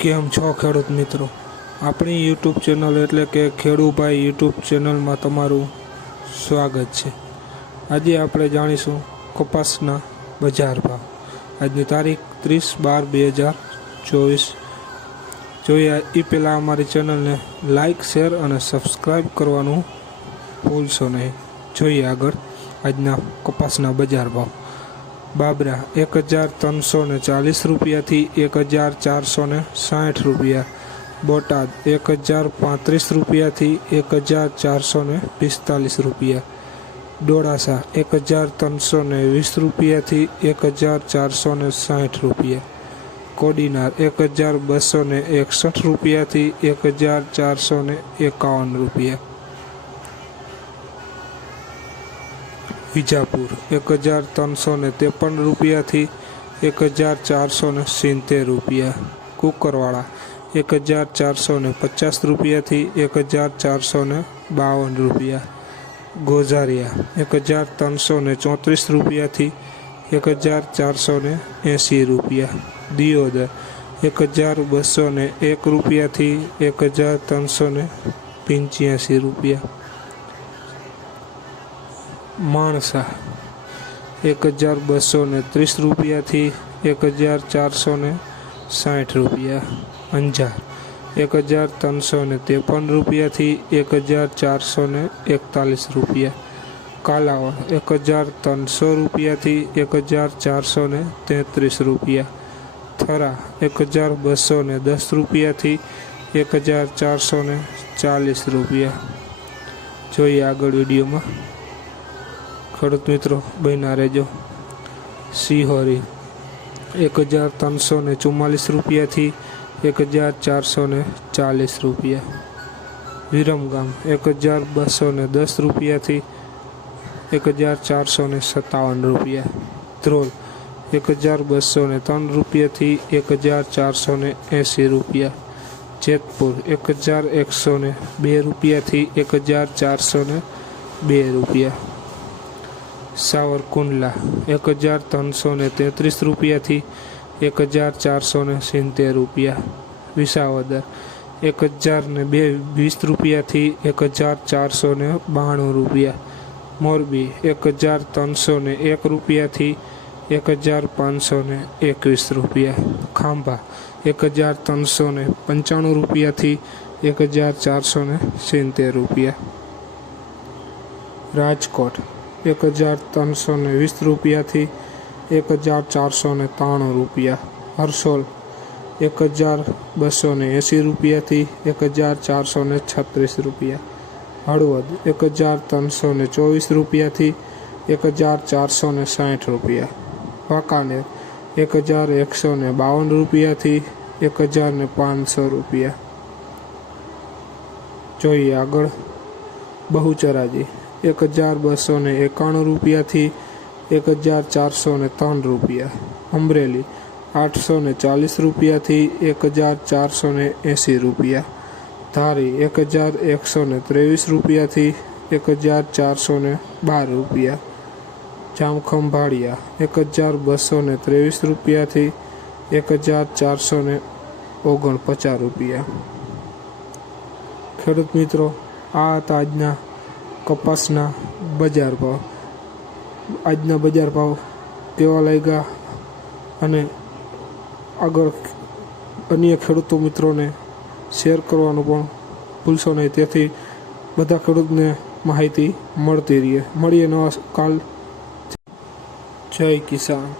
કેમ છો ખેડૂત મિત્રો? આપણી યુટ્યુબ ચેનલ એટલે કે ખેડૂભાઈ યુટ્યુબ ચેનલમાં તમારું સ્વાગત છે. આજે આપણે જાણીશું કપાસના બજાર ભાવ. આજની તારીખ ત્રીસ બાર બે હજાર ચોવીસ. જોઈએ એ પહેલાં અમારી ચેનલને લાઈક, શેર અને સબસ્ક્રાઈબ કરવાનું ભૂલશો નહીં. જોઈએ આગળ આજના કપાસના બજાર ભાવ. બાબરા, એક હજાર ત્રણસો ને ચાલીસ રૂપિયાથી એક હજાર ચારસો ને સાઠ રૂપિયા. બોટાદ, એક હજાર પાંત્રીસ રૂપિયાથી એક હજાર ચારસો ને પિસ્તાલીસ રૂપિયા. ડોળાસા, એક હજાર ત્રણસો ને વીસ રૂપિયાથી એક હજાર ચારસો ને સાઠ રૂપિયા. કોડીનાર, એક હજાર બસો ને એકસઠ રૂપિયાથી એક હજાર ચારસો ને એકાવન રૂપિયા. વિજાપુર, એક હજાર ત્રણસો ને ત્રેપન રૂપિયાથી એક હજાર ચારસો ને સિત્તેર રૂપિયા. કુકરવાળા, એક હજાર ચારસો ને પચાસ રૂપિયાથી એક હજાર ચારસો ને બાવન રૂપિયા. ગોઝારિયા, એક હજાર ત્રણસો ને ચોત્રીસ રૂપિયાથી એક હજાર ચારસો ને એંસી રૂપિયા. દિયોદર, એક હજાર બસો ને એક રૂપિયાથી એક હજાર ત્રણસો ને પંચ્યાસી રૂપિયા. માણસા. એક હજાર બસો ને ત્રીસ રૂપિયાથી એક હજાર ચારસો ને સાઠ રૂપિયા. અંજાર. એક હજાર ત્રણસો ને ત્રેપન રૂપિયાથી એક હજાર ચારસો ને એકતાલીસ રૂપિયા. કાલાવડ. એક હજાર ત્રણસો રૂપિયાથી એક હજાર ચારસો ને તેત્રીસ રૂપિયા. થરા. એક હજાર બસો ને દસ રૂપિયાથી એક હજાર ચારસો ને ચાલીસ રૂપિયા. જોઈએ આગળ વિડીયોમાં. ખેડૂત મિત્રો બન્યા રહેજો સિંહોરી એક હજાર ત્રણસો ને ચુમ્માલીસ રૂપિયાથી એક હજાર ચારસો ને ચાલીસ રૂપિયા. વિરમગામ એક હજાર બસો ને દસ રૂપિયાથી એક હજાર ચારસો ને સત્તાવન રૂપિયા. ધ્રોલ, એક હજાર બસો ને ત્રણ રૂપિયાથી એક હજાર ચારસો ને એંસી રૂપિયા. જેતપુર, એક હજાર એકસો ને બે રૂપિયાથી એક હજાર ચારસો ને બે રૂપિયા. સાવરકુંડલા, એક હજાર ત્રણસો ને તેત્રીસ રૂપિયાથી એક હજાર ચારસો ને સિત્તેર રૂપિયા. વિસાવદર, એક હજાર ને બે વીસ રૂપિયાથી એક હજાર ચારસો ને બાણું રૂપિયા. મોરબી, એક હજાર ત્રણસો ને એક રૂપિયાથી એક હજાર પાંચસો ને એકવીસ રૂપિયા. ખાંભા, એક હજાર ત્રણસો ને પંચાણું રૂપિયાથી એક હજાર ચારસો ને સિત્તેર રૂપિયા. રાજકોટ એક હજાર ત્રણસો ને વીસ રૂપિયાથી એક હજાર ચારસો ને ત્રાણું રૂપિયા. હરસોલ એક હજાર બસો ને એંસી રૂપિયાથી એક હજાર ચારસો ને છત્રીસ રૂપિયા. હળવદ, એક હજાર ત્રણસો ને ચોવીસ રૂપિયાથી એક હજાર ચારસો ને સાઠ રૂપિયા. વાંકાનેર, એક હજાર એકસો ને બાવન રૂપિયાથી એક હજાર ને પાંચસો રૂપિયા. જોઈએ આગળ, બહુચરાજી એક હજાર બસો ને એકાણું રૂપિયાથી એક હજાર ચારસો ને ત્રણ રૂપિયા. અમરેલી, આઠસો ને ચાલીસ રૂપિયાથી એક હજાર ચારસો ને એંસી રૂપિયા. ધારી, એક હજાર એકસો ને ત્રેવીસ રૂપિયાથી એક હજાર ચારસો ને બાર રૂપિયા. જામખંભાળિયા, એક હજાર બસો ને ત્રેવીસ રૂપિયાથી એક હજાર ચારસો ને ઓગણપચાસ રૂપિયા. ખેડૂત મિત્રો, આ હતા આજના કપાસના બજાર ભાવ, આજના બજાર ભાવ કેવા લાગ્યા અને આગળ અન્ય ખેડૂતો મિત્રોને શેર કરવાનું પણ ભૂલશો નહીં. તેથી બધા ખેડૂતને માહિતી મળતી રહે મળીએ નવા કાલ. જય કિસાન.